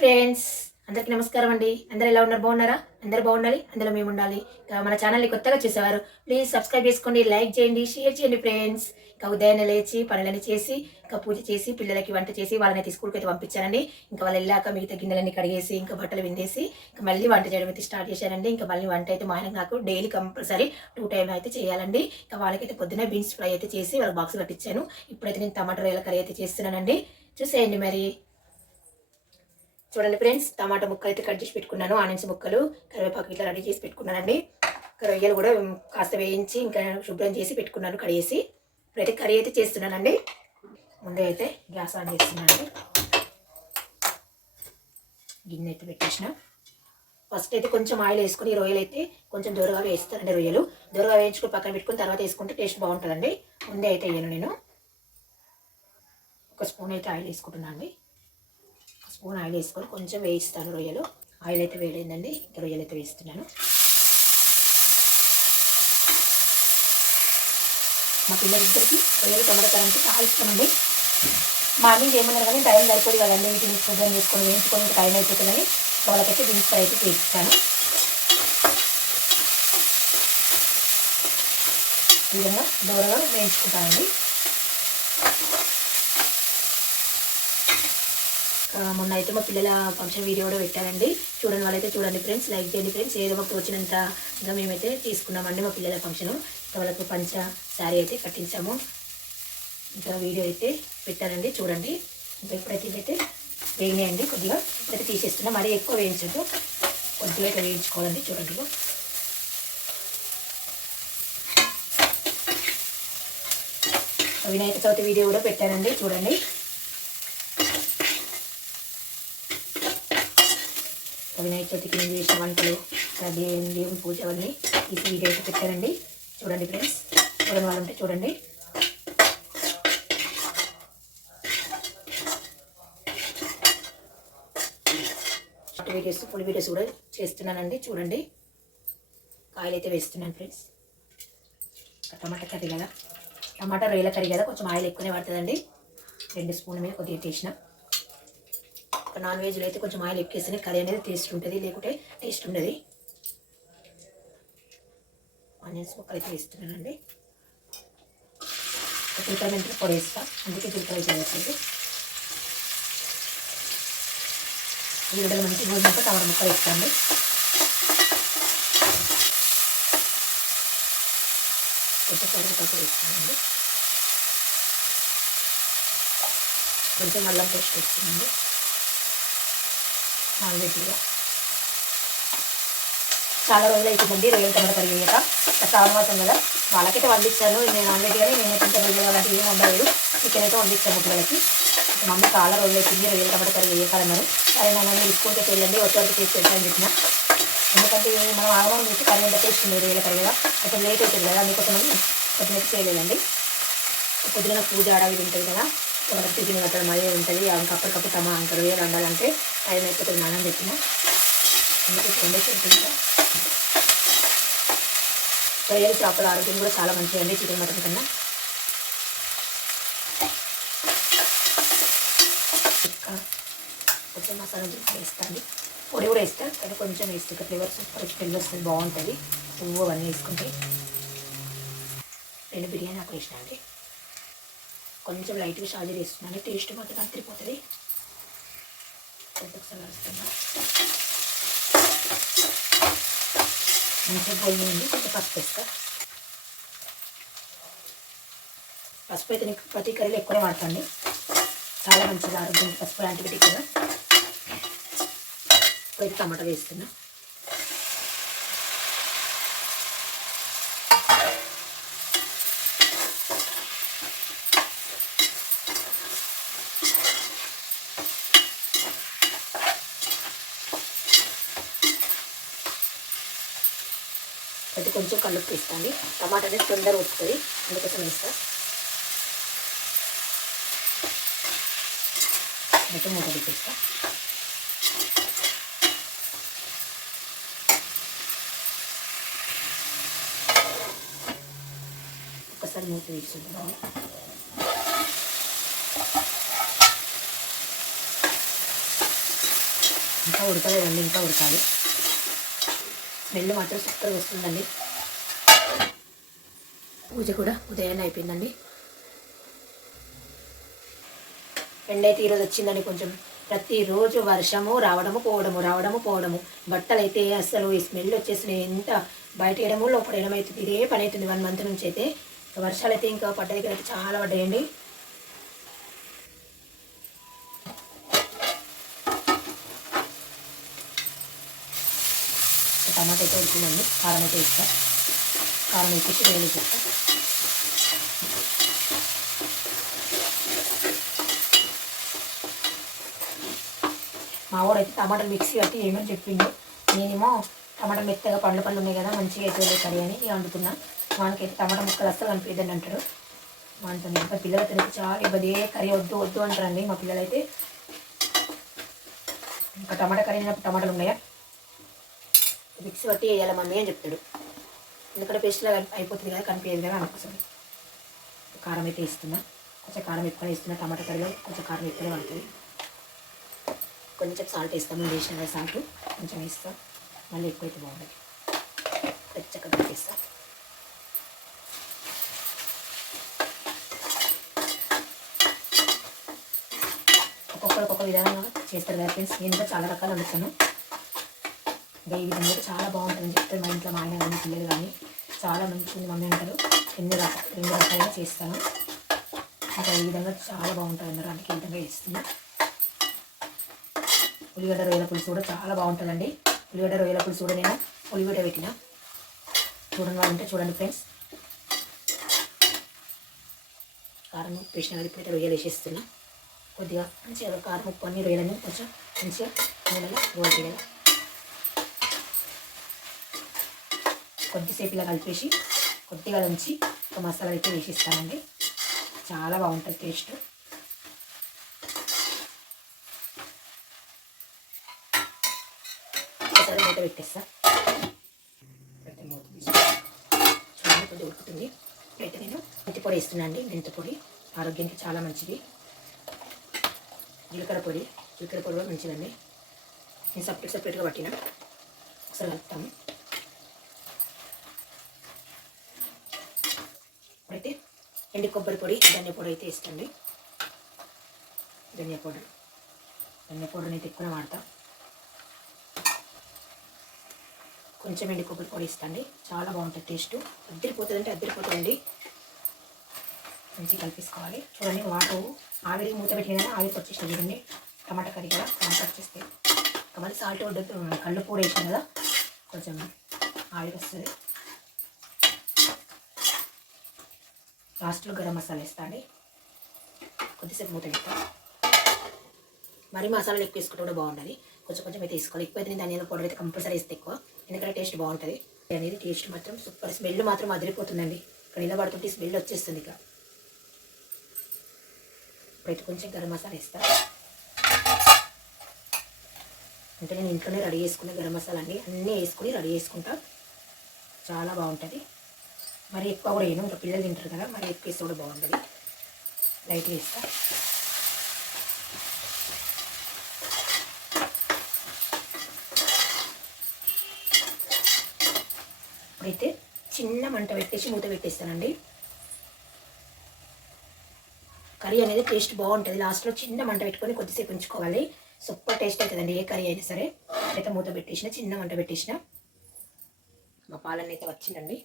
Friends, అందరికీ నమస్కారం అండి. అందరూ ఎలా ఉన్నారు? బాగున్నారా? అందరూ బాగుండాలి, అందులో మేము ఉండాలి. మన ఛానల్ని కొత్తగా చూసేవారు ప్లీజ్ సబ్స్క్రైబ్ చేసుకోండి, లైక్ చేయండి, షేర్ చేయండి ఫ్రెండ్స్. ఉదయాన్నే లేచి పనులన్నీ చేసి పూజ చేసి పిల్లలకి వంట చేసి వాళ్ళని స్కూల్కి అయితే పంపించానండి. వాళ్ళు వెళ్ళాక మిగతా గిన్నెలన్నీ కడిగేసి బట్టలు విండేసి మళ్ళీ వంట చేయడం అయితే స్టార్ట్ చేశానండి. మళ్ళీ వంట అయితే మా ఆయనకు నాకు డైలీ కంపల్సరీ 2 టైం అయితే చేయాలండి. వాళ్ళకైతే పొద్దున్నే బీన్స్ ఫ్రై అయితే చేసి వాళ్ళకి బాక్స్ కట్టించాను. ఇప్పుడైతే నేను టమాటా రొయ్యల కర్రీ అయితే చేస్తున్నానండి. చూసేయండి మరి. చూడండి ఫ్రెండ్స్, టమాటా ముక్కలు అయితే కట్ చేసి పెట్టుకున్నాను, ఆనియన్స్ ముక్కలు, కరివేపాకు ఇట్లా రెడీ చేసి పెట్టుకున్నానండి. రొయ్యలు కూడా కాస్త వేయించి శుభ్రం చేసి పెట్టుకున్నాను కడిగేసి. ఇప్పుడైతే కర్రీ అయితే చేస్తున్నానండి. ముందే అయితే గ్యాస్ ఆన్ చేస్తున్నానండి. గిన్నె అయితే పెట్టేసిన. ఫస్ట్ అయితే కొంచెం ఆయిల్ వేసుకుని రొయ్యలు అయితే కొంచెం దూరగా వేస్తానండి. రొయ్యలు దూరగా వేయించుకుని పక్కన పెట్టుకుని తర్వాత వేసుకుంటే టేస్ట్ బాగుంటుందండి. ముందే అయితే వేయను నేను. 1 స్పూన్ అయితే ఆయిల్ వేసుకుంటున్నాను అండి. స్పూన్ ఆయిల్ వేసుకొని కొంచెం వేయిస్తాను రొయ్యలు. ఆయిల్ అయితే వేయలేదండి, రొయ్యలు అయితే వేస్తున్నాను. మా పిల్లలిద్దరికి రొయ్యలు టమాటా కర్రీ చాలా ఇష్టం అండి. మార్నింగ్ ఏమన్నారు కానీ టైం సరిపోదు కదండి, వీటిని శుభ్రం చేసుకొని వేయించుకొని టైం అయిపోతుందని వాళ్ళకైతే బీన్స్ ఫ్రై అయితే చేయిస్తాను. ఈ విధంగా దూరంగా వేయించుకుంటానండి. మొన్న అయితే మా పిల్లల ఫంక్షన్ వీడియో కూడా పెట్టారండి. చూడండి వాళ్ళైతే చూడండి ఫ్రెండ్స్, లైక్ చేయండి ఫ్రెండ్స్. ఏదో మాకు వచ్చినంతగా మేమైతే తీసుకున్నామండి మా పిల్లల ఫంక్షను. వాళ్ళకు పంచ శారీ అయితే కట్టించాము. వీడియో అయితే పెట్టానండి, చూడండి. ఇప్పుడైతే ఇదైతే వేయనేయండి, కొద్దిగా ఇప్పుడైతే తీసేస్తున్నాం. మరీ ఎక్కువ వేయించద్దు, కొద్దిగా అయితే వేయించుకోవాలండి. చూడండి, వినాయక చవితి వీడియో కూడా పెట్టానండి, చూడండి. వినాయక చవితికి నేను చేసిన వంటలు, దేవుని పూజ అవన్నీ ఈ వీడియో అయితే పెట్టారండి. చూడండి ఫ్రెండ్స్, చూడండి వాళ్ళంటే చూడండి. షార్ట్ వీడియోస్, ఫుల్ వీడియోస్ కూడా చేస్తున్నానండి. చూడండి, కాయలు అయితే వేస్తున్నాను ఫ్రెండ్స్. టమాటా కర్రీ కదా, టమాటా రొయ్యల కర్రీ కదా, కొంచెం ఆయిల్ ఎక్కువనే పడుతుందండి. 2 స్పూన్ల మీద కొద్దిగా వేసిన. నాన్ వెజ్లో అయితే కొంచెం ఆయిల్ ఎక్కేస్తేనే కర్రీ అనేది టేస్ట్ ఉంటుంది, లేకుంటే టేస్ట్ ఉండదు. ఆనియన్స్ ముక్కలు అయితే వేస్తున్నానండి. జీలకర్ర మెంతులు పొడి వేస్తా, అందుకే జీలకర్ర వేసేది. ఉల్లిగడ్డలు మంచి గోధుమతో టమాటా ముక్కలు వేస్తాండి. కొంచెం కరివేపాకు వేస్తానండి. కొంచెం అల్లం పేస్ట్ వేస్తానండి. నాన్వెజ్లో చాలా రోజులు అవుతుందండి రొయ్యలు టమాటా కర్రీ వేయక. శ్రావణమాసం కదా, వాళ్ళకైతే వండించాను. నేను నాన్వెజ్ కానీ నేను కొంచెం రొయ్యలు అలాంటివి ఏమి వండలేదు. చికెన్ అయితే వండించాను పిల్లలకి. మమ్మీ చాలా రోజులు అవుతుంది రొయ్యలు టమాటా కర్రీ వేయకాలన్నారు. సరే నాన్న మీరు తీసుకుంటే వెళ్ళండి, వచ్చేవరకు చేసి పెట్టాలని చెప్పిన. ఎందుకంటే మనం ఆగమనం చేసి కర్రీ అంతా టేస్ట్ ఉంది రొయ్యల కర్రీ కదా, కొంచెం లేట్ అవుతుంది కదా, అందుకోసమని కొంచెం చేయలేదండి. పొద్దున పూజ ఆడవి ఉంటుంది కదా, వాళ్ళకి టిఫిన్ కట్టడం అదే ఉంటుంది. అప్పటికప్పుడు రొయ్యలు వండాలంటే టైం అయిపోతుంది నాన్న చెప్పిన. అందుకే వండేసి రొయ్యలు చేపల ఆరోగ్యం కూడా చాలా మంచిదండి చికెన్ మటన్ కన్నా. కొంచెం మసాలా వేస్తాను, పొడి కూడా వేస్తాను కానీ కొంచెం వేస్తే ఫ్లేవర్ సూపర్ స్మెల్ వస్తుంది, బాగుంటుంది. పువ్వు అవన్నీ వేసుకుంటే 2 బిర్యానీ ఆకులు వేసిన అండి. కొంచెం లైట్గా షాజీరా వేస్తున్నాను, టేస్ట్ మాత్రం అదిరిపోతుంది. ఒకసారి వేస్తున్నా, మంచిగా పోయింది. కొంచెం పసుపు వేస్తా. పసుపు అయితే నీకు ప్రతి కర్రీలో ఎక్కువనే వాడతాండి, చాలా మంచిది ఆరోగ్యం. పసుపు యాంటీబయాటిక్ కదా. ఇప్పుడైతే టమాటా వేస్తున్నా. అయితే కొంచెం కలుపు వేస్తాను. టమాటా అనేది తొందరగా వస్తుంది, అందుకోసం వేస్తా. అయితే మూత పెట్టేస్తా. ఒకసారి మూత తీసుకుంటాను. ఇంకా ఉడకలేదండి, ఇంకా ఉడకాలి. స్మెల్ మాత్రం సూపర్గా వస్తుందండి. పూజ కూడా ఉదయాన్నే అయిపోయిందండి. ఎండైతే ఈరోజు వచ్చిందండి. కొంచెం ప్రతిరోజు వర్షము రావడము పోవడము. బట్టలు అయితే అసలు ఈ స్మెల్ వచ్చేసి ఎంత బయట వేయడము లోపల వేయడం అవుతుంది. ఇదే పని అవుతుంది 1 మంత్ నుంచి అయితే. వర్షాలు అయితే ఇంకా పడ్డాయి కదా, చాలా పడ్డాయండి. టమాటా అయితే ఉడికిందండి. కారం అయితే ఇస్తా. కారం వేసేసి వేలు చేస్తా. మా వాడైతే టమాటాలు మిక్సీ కట్టి ఏమని చెప్పిండు. నేనేమో టమాటా మెత్తగా పండ్లు ఉన్నాయి కదా, మంచిగా అయితే కర్రీ అని వండుతున్నా. మనకైతే టమాటా ముక్కలు అస్సలు కనిపిద్దని అంటాడు. మనతో ఇంకా పిల్లలు తినకు చాలా ఇబ్బంది. ఏ కర్రీ వద్దు అంటారండి మా పిల్లలైతే. ఇంకా టమాటా కర్రీ అయినప్పుడు టమాటాలు ఉన్నాయా, మిక్సీ పట్టి వేయాలి మమ్మీ అని చెప్తాడు. ఎందుకంటే పేస్ట్లా అయిపోతుంది కదా, కనిపించదు కదా, అందుకోసం. కారం అయితే ఇస్తున్నా. కొంచెం కారం ఎక్కువ ఇస్తున్నా. టమాటా కర్రీలో కొంచెం కారం ఎక్కువనే పడుతుంది. కొంచెం సాల్ట్ వేస్తాము. వేసిన కదా సాల్ట్ కొంచెం వేస్తాం. మళ్ళీ ఎక్కువైతే బాగుంటుంది. చక్కగా పెట్టేస్తాం. ఒక్కొక్క విధానంగా చేస్తారు కదా ఫ్రెండ్స్. నేను కూడా చాలా రకాలు వండుతాను. ఈ విధంగా చాలా బాగుంటుందని చెప్తారు మా ఇంట్లో. మా ఆయన కానీ పిల్లలు కానీ చాలా మంచిది మమ్మీ అంటారు. 2 రకాలుగా చేస్తాను. ఇంకా ఈ విధంగా చాలా బాగుంటుంది అన్నారు, అందుకే ఈ విధంగా చేస్తున్నా. ఉల్లిగడ్డ రొయ్యల పులుసు కూడా చాలా బాగుంటుందండి. ఉల్లిగడ్డ రొయ్యల పులుసు కూడా నేను ఉల్లిగడ్డ పెట్టిన. చూడండి వాళ్ళంటే చూడండి ఫ్రెండ్స్. కారం వేసిన ఇప్పుడైతే రొయ్యలు వేసేస్తున్నా. కొద్దిగా మంచిగా కారం ఉప్పు అన్ని రొయ్యలని కొంచెం మంచిగా నూనెలో రోల్ చేయాలి. కొద్దిసేపు ఇలా కలిపేసి కొద్దిగా దంచి ఒక మసాలా అయితే వేసిస్తానండి. చాలా బాగుంటుంది టేస్ట్. ఒకసారి మూత పెట్టేస్తా. మూత చూడండి కొద్దిగా ఉడుకుతుంది. అయితే నేను మెంతి పొడి వేస్తున్నా అండి. మెంతి పొడి ఆరోగ్యానికి చాలా మంచిది. జీలకర్ర పొడి కూడా మంచిదండి. నేను సపరేట్గా పట్టిన. ఒకసారి కలుపుతాము. అయితే ఎండు కొబ్బరి పొడి, ధనియా పొడి అయితే వేస్తుంది. ధనియా పౌడర్ అయితే ఎక్కువ వాడతాం. కొంచెం ఎండు కొబ్బరి పొడి ఇస్తాండి. చాలా బాగుంటుంది టేస్ట్. అద్దరిపోతుందండి. మంచిగా కలిపేసుకోవాలి. చూడండి వాటర్ ఆవిరి మూత పెట్టిన ఆవిరికి వచ్చేసిన చూడండి. టమాటా కర్రీ కదా టమాటా వచ్చేస్తే మళ్ళీ సాల్ట్ కళ్ళు పొడి వేసాం కదా, కొంచెం ఆవిరి వస్తుంది. లాస్ట్లో గరం మసాలా వేస్తాండి. కొద్దిసేపు మూత పెడతా. మరీ మసాలాలు ఎక్కువ వేసుకుంటే కూడా బాగుంటుంది. కొంచెం అయితే వేసుకోవాలి. ఎక్కువైతే నేను ధనియాల పౌడర్ అయితే కంపల్సరీ వేస్తే ఎక్కువ, ఎందుకంటే టేస్ట్ బాగుంటుంది అనేది. టేస్ట్ మాత్రం సూపర్. స్మెల్ మాత్రం అదిరిపోతుందండి. ఇక్కడ నిలబడుతుంటే స్మెల్ వచ్చేస్తుంది. ఇక ఇప్పుడైతే కొంచెం గరం మసాలా వేస్తా. అంటే నేను ఇంట్లోనే రెడీ చేసుకునే గరం మసాలా అన్నీ వేసుకుని రెడీ చేసుకుంటా. చాలా బాగుంటుంది. మరి ఎక్కువ కూడా వేయను, ఇంకా పిల్లలు తింటారు కదా, మరి ఎక్కువ వేస్తే కూడా బాగుంటుంది. లైట్గా వేస్తా. ఇప్పుడైతే చిన్న మంట పెట్టేసి మూత పెట్టేస్తానండి. కర్రీ అనేది టేస్ట్ బాగుంటుంది. లాస్ట్లో చిన్న మంట పెట్టుకొని కొద్దిసేపు ఉంచుకోవాలి. సూపర్ టేస్ట్ అవుతుందండి ఏ కర్రీ అయినా సరే. అయితే మూత పెట్టేసిన, చిన్న మంట పెట్టేసిన. మా పాలన్న అయితే వచ్చిందండి.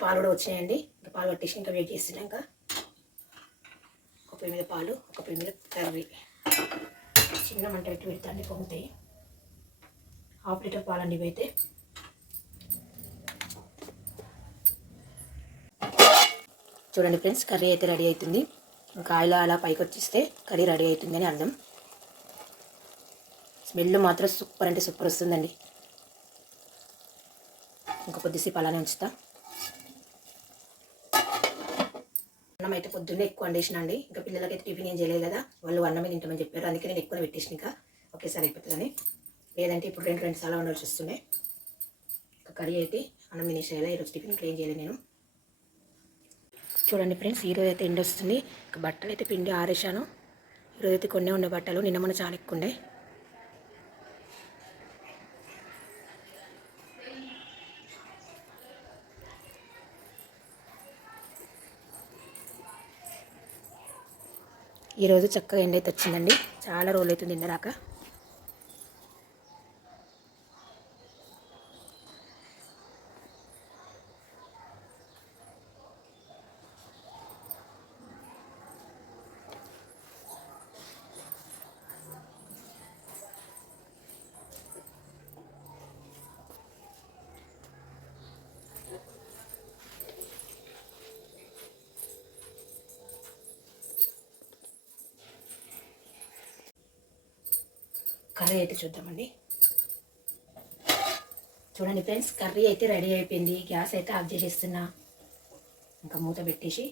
పాలు కూడా వచ్చినాయండి. ఇంకా పాలు పట్టేసి ఇంకా వెయిట్ చేస్తున్నా. ఇంకా ఒక పొయ్యి మీద పాలు, ఒక పొయ్యి మీద కర్రీ. చిన్న మంట పెట్టి పెడతాండి, పొంగుతాయి. 1/2 లీటర్ పాలండి ఇవైతే. చూడండి ఫ్రెండ్స్, కర్రీ అయితే రెడీ అవుతుంది. ఇంకా అలా పైకి వచ్చేస్తే కర్రీ రెడీ అవుతుందని అర్థం. స్మెల్ మాత్రం సూపర్ అంటే సూపర్ వస్తుందండి. ఇంకా కొద్దిసేపు అలానే ఉంచుతా. అన్నం అయితే పొద్దున్నే ఎక్కువ వండేసిన అండి. ఇంకా పిల్లలకైతే టిఫిన్ ఏం చేయలేదు కదా, వాళ్ళు అన్నమే తింటామని చెప్పారు. అందుకే నేను ఎక్కువ పెట్టేసిన, ఇంకా ఒకేసారి అయిపోతుందని. లేదంటే ఇప్పుడు రెండు సార్లు వండాల్సి వస్తుండే. ఇంకా కర్రీ అయితే అన్నం తినేసేయాలి. ఈరోజు టిఫిన్ ఇంకా ఏం చేయలేదు నేను. చూడండి ఫ్రెండ్స్, ఈరోజు అయితే ఎండ వస్తుంది. ఇంకా బట్టలు అయితే పిండి ఆరేసాను. ఈరోజు అయితే కొన్ని ఉండే బట్టలు, నిన్న మొన్న చాలా ఎక్కువ ఉండే. ఈరోజు చక్కగా ఎండ అయితే వచ్చిందండి. చాలా రోజులు అవుతుంది ఎండ రాక. కర్రీ అయితే చూద్దామండి. చూడండి ఫ్రెండ్స్, కర్రీ అయితే రెడీ అయిపోయింది. గ్యాస్ అయితే ఆఫ్ చేసేస్తున్నా. ఇంకా మూత పెట్టేసి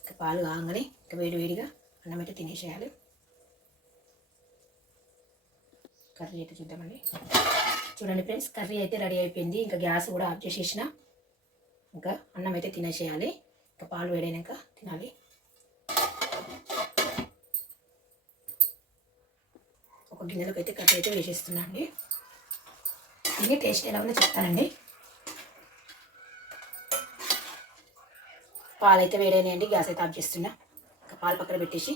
ఇంకా పాలు కాగానే ఇంకా వేడిగా అన్నం అయితే తినేసేయాలి. కర్రీ అయితే చూద్దామండి. చూడండి ఫ్రెండ్స్, కర్రీ అయితే రెడీ అయిపోయింది. ఇంకా గ్యాస్ కూడా ఆఫ్ చేసేసిన. ఇంకా అన్నం అయితే తినేసేయాలి. ఇంకా పాలు వేడైనాక తినాలి. ఒక గిన్నెలోకి అయితే కర్రీ అయితే వేసేస్తున్నా అండి. ఇది టేస్ట్ ఎలా ఉందో చెప్తానండి. పాలు అయితే వేడైనాయండి. గ్యాస్ అయితే ఆఫ్ చేస్తున్నా. ఇంకా పాలు పక్కన పెట్టేసి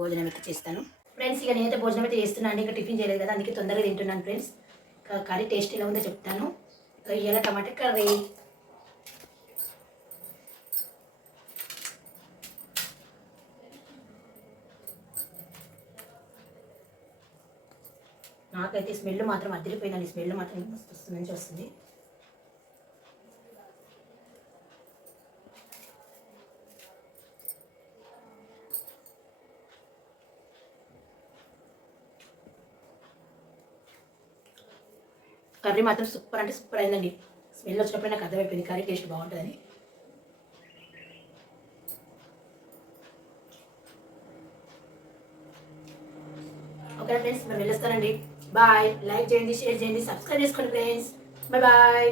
భోజనం అయితే చేస్తాను ఫ్రెండ్స్. ఇక నేనైతే భోజనం అయితే చేస్తున్నాను అండి. ఇంకా టిఫిన్ చేయలేదు కదా, అందుకే తొందరగా తింటున్నాను ఫ్రెండ్స్. కర్రీ టేస్ట్ ఎలా ఉందో చెప్తాను. రొయ్యల టమాటా కర్రీ. నాకైతే స్మెల్ మాత్రం అదిరిపోయిందండి. స్మెల్ మాత్రం మంచి వస్తుంది. కర్రీ మాత్రం సూపర్ అంటే సూపర్ అయిందండి. స్మెల్ వచ్చినప్పుడు నాకు అర్థమైపోయింది కర్రీ టేస్ట్ బాగుంటుందని. ఓకే ఫ్రెండ్స్, మరి వెళ్ళొస్తానండి. బాయ్. లైక్ చేయండి, షేర్ చేయండి, సబ్స్క్రైబ్ చేసుకోండి ఫ్రెండ్స్. Bye bye.